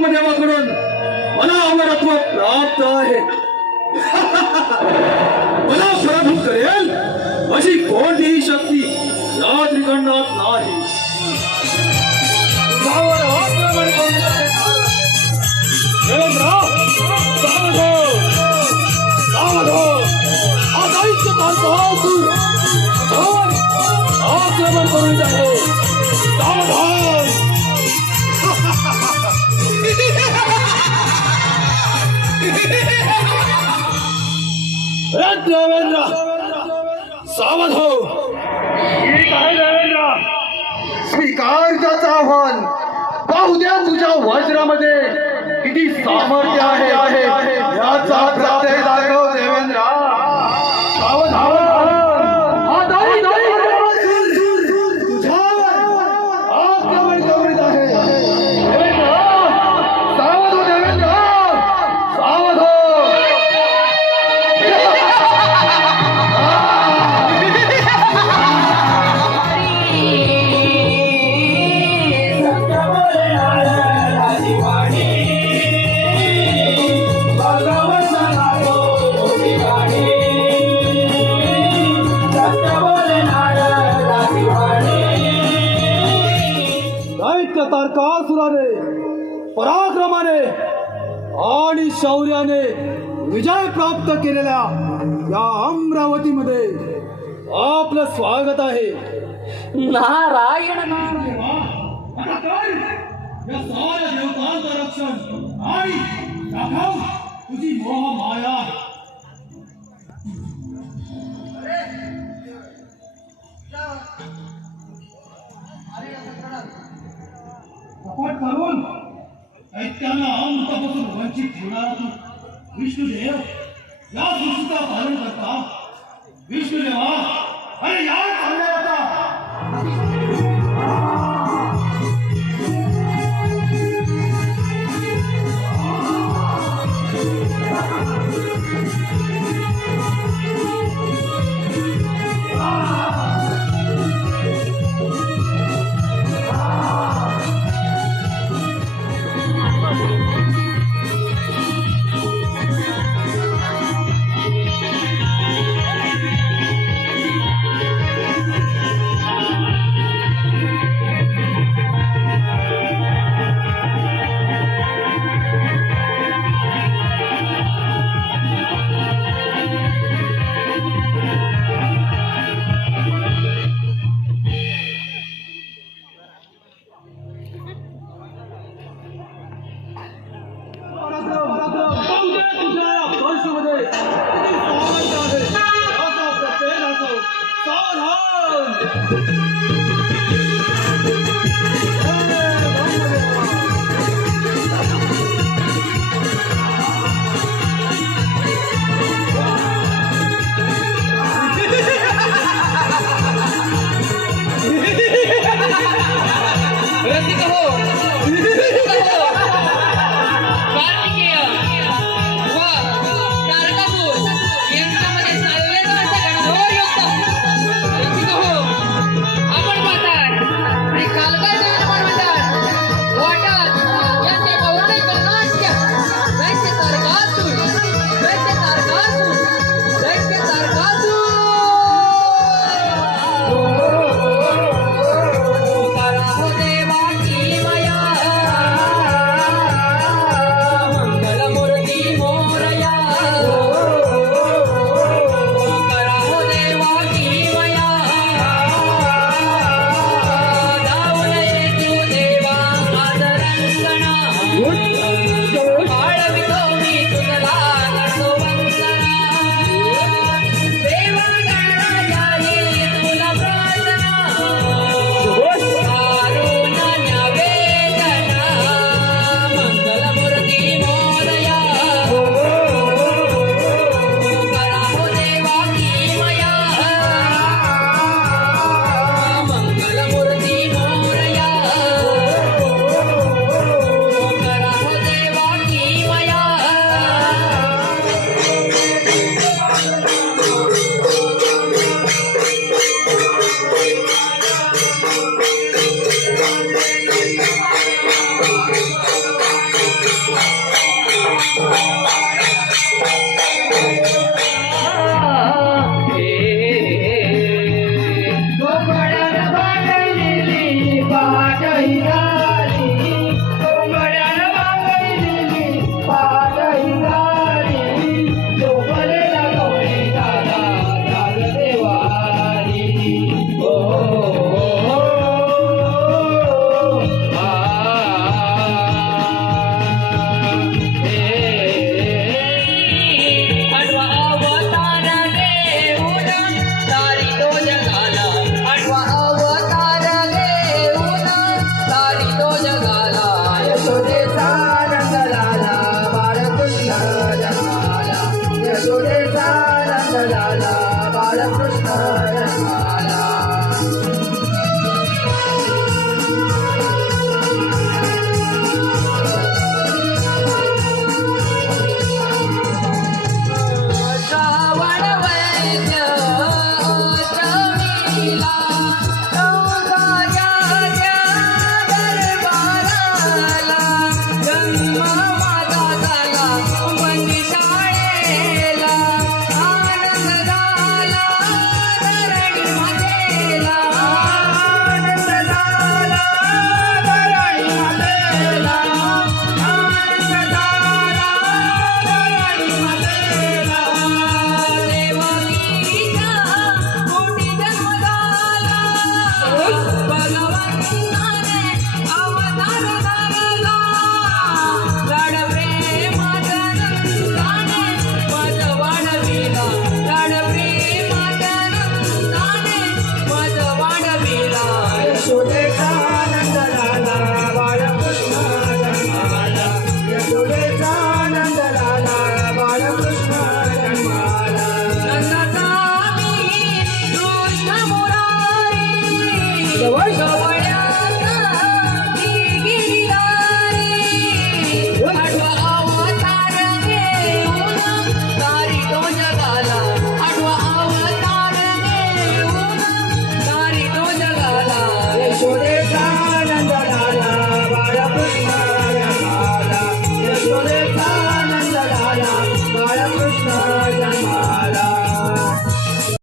ब्रह्मदेवाकडून मला अमरत्व प्राप्त आहे. मला पराभूत करेल अशी कोणतीही शक्ती या त्रिखंडात नाही. देवेंद्र सावध हो! देवेंद्र स्वीकार त्याचं आव्हान! पाहू द्या तुझ्या वज्रामध्ये किती सामर्थ्य आणि शौर्याने विजय प्राप्त केलेल्या या अमरावतीमध्ये आपलं स्वागत आहे. नारायण रक्षण आणि तुझी मोह माया त्यांना अंतपासून वंचित ठेवणारा तू विष्णुदेव. या सृष्टीचा पालन करता. विष्णुदेवा अरे या Bala Bala Krishna Hare Bala.